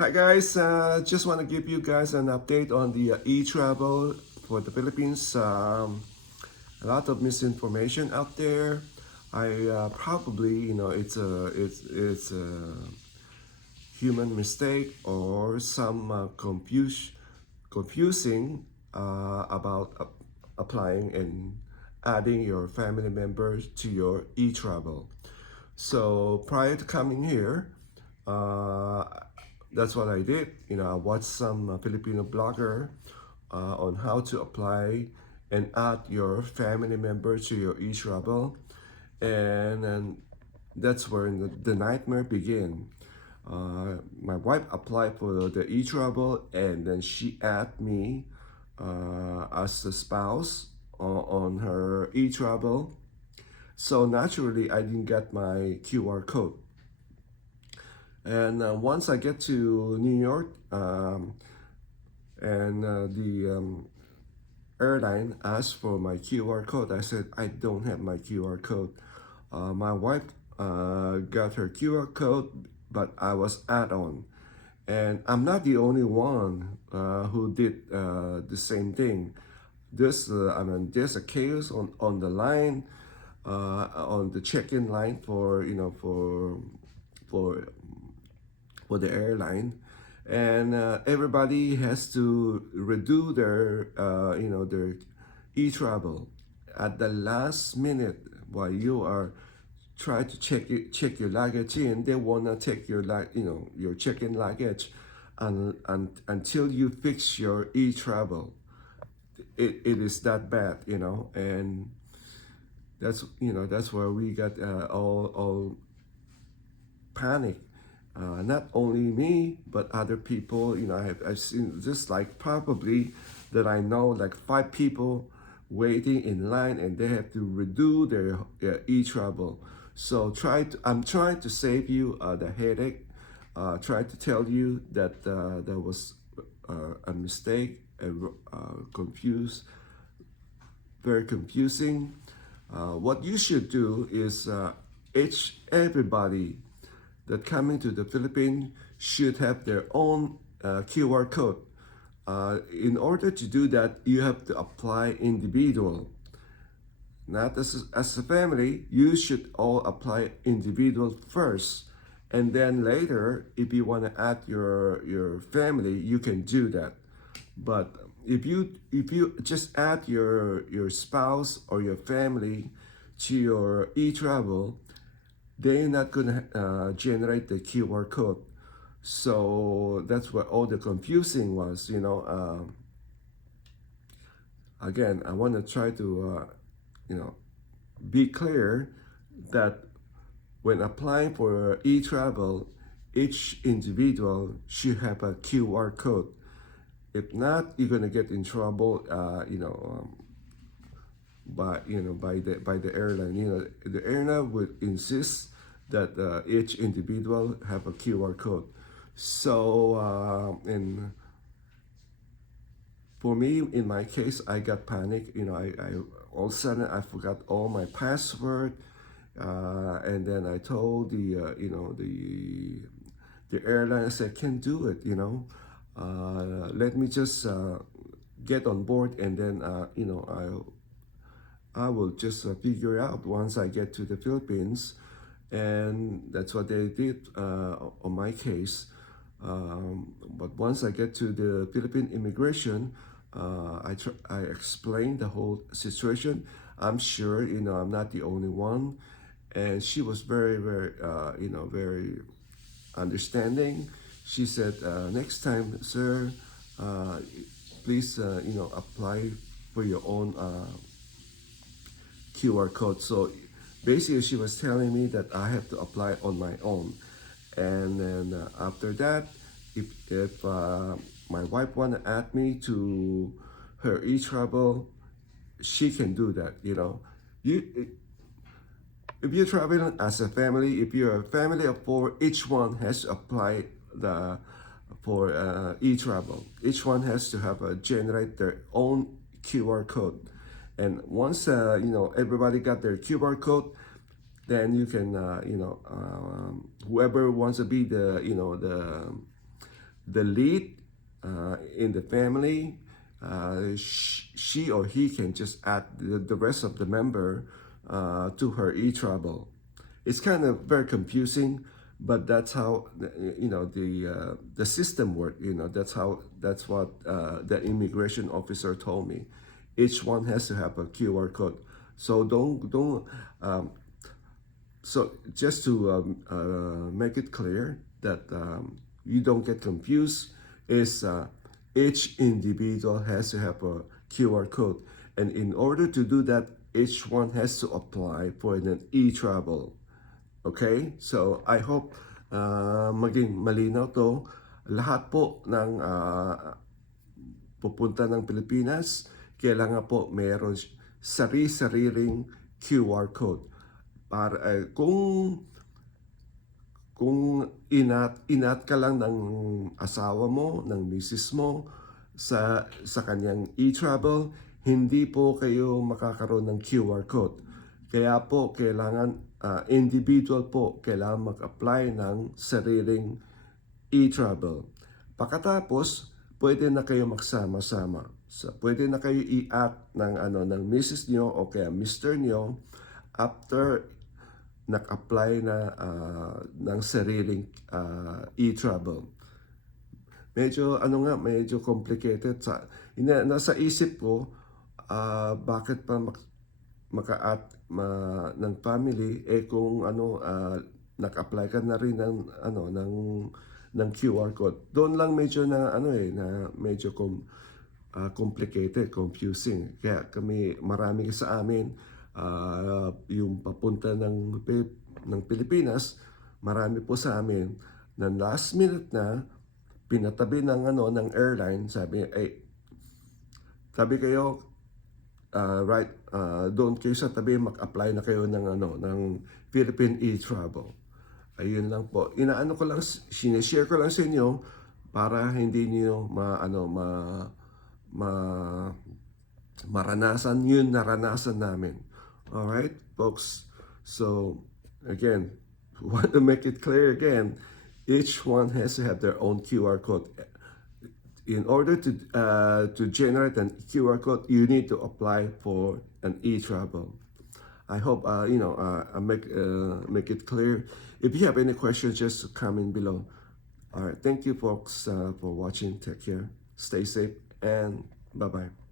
Hi guys, just want to give you guys an update on the e-travel for the Philippines. A lot of misinformation out there. I probably, it's a human mistake or some confusing about applying and adding your family members to your e-travel. So prior to coming here, uh, that's what I did. I watched some Filipino blogger on how to apply and add your family member to your e-travel, and that's where the nightmare began. My wife applied for the e-travel, and then she added me as the spouse on her e-travel. So naturally, I didn't get my QR code. And once I get to New York, and the airline asked for my QR code, I said, I don't have my QR code. My wife got her QR code, but I was add-on. And I'm not the only one who did the same thing. There's a chaos on the line, on the check-in line for for the airline, and everybody has to redo their e-travel at the last minute while you are try to check your luggage in. They wanna take your check-in luggage, until you fix your e-travel. It is that bad, and that's where we got all panic. Not only me, but other people. I've seen just like probably that I know like five people waiting in line, and they have to redo their e-travel. So I'm trying to save you the headache. Try to tell you that there was a mistake, confused, very confusing. What you should do is each everybody that coming to the Philippines should have their own QR code. In order to do that, you have to apply individual. Not as a family, you should all apply individual first. And then later, if you want to add your family, you can do that. But if you just add your spouse or your family to your e-travel, they're not gonna generate the QR code. So that's what all the confusing was. Again, I want to try to be clear that when applying for e-travel, each individual should have a QR code. If not, you're gonna get in trouble. By the airline. The airline would insist that each individual have a QR code. So and for me, in my case, I got panic. I all of a sudden I forgot all my password, and then I told the airline. I said, "Can't do it. Let me just get on board, and then I will just figure out once I get to the Philippines." And that's what they did on my case. But once I get to the Philippine immigration, I explained the whole situation. I'm sure I'm not the only one, and she was very very very understanding. She said, "Next time, sir, uh, please apply for your own QR code." So basically, she was telling me that I have to apply on my own, and then after that, if my wife want to add me to her e-travel, she can do that. You if you're traveling as a family, if you're a family of four, each one has to apply the for e-travel. Each one has to have a generate their own QR code, and once everybody got their QR code, then you can whoever wants to be the the lead in the family, she or he can just add the rest of the member to her e-travel. It's kind of very confusing, but that's how the system works. That's what the immigration officer told me. Each one has to have a QR code. So don't so just to make it clear that you don't get confused, is each individual has to have a QR code, and in order to do that, each one has to apply for an e-travel. Okay? So I hope maging malinaw to. Lahat po ng pupunta ng Pilipinas, kailangan po mayroon sari-sariling QR code. Para kung inat ka lang ng asawa mo, ng misis mo sa kanyang e-travel, hindi po kayo makakaroon ng QR code. Kaya po kailangan individual po kailangan mag-apply ng sariling e-travel. Pagkatapos, pwede na kayo magsama-sama. So, pwede na kayo i-add ng Mrs. nyo o kaya Mr. nyo after nag-apply na ng sariling e-travel. Medyo medyo complicated nasa isip ko, bakit pa maka-add ng family kung nag-apply ka na rin ng QR code. Doon lang medyo na medyo complicated, confusing. Kaya marami sa amin yung papunta ng Pilipinas, marami po sa amin na last minute na pinatabi ng airline, sabi kayo doon kayo sa tabi, mag-apply na kayo ng Philippine e-travel. Ayun lang po. Sinishare ko lang sa inyo para hindi niyo maranasan yun naranasan namin. Alright, folks. So, again, want to make it clear again, each one has to have their own QR code. In order to generate an QR code, you need to apply for an e-travel. I hope I make it clear. If you have any questions, just comment below. All right, thank you, folks, for watching. Take care, stay safe, and bye-bye.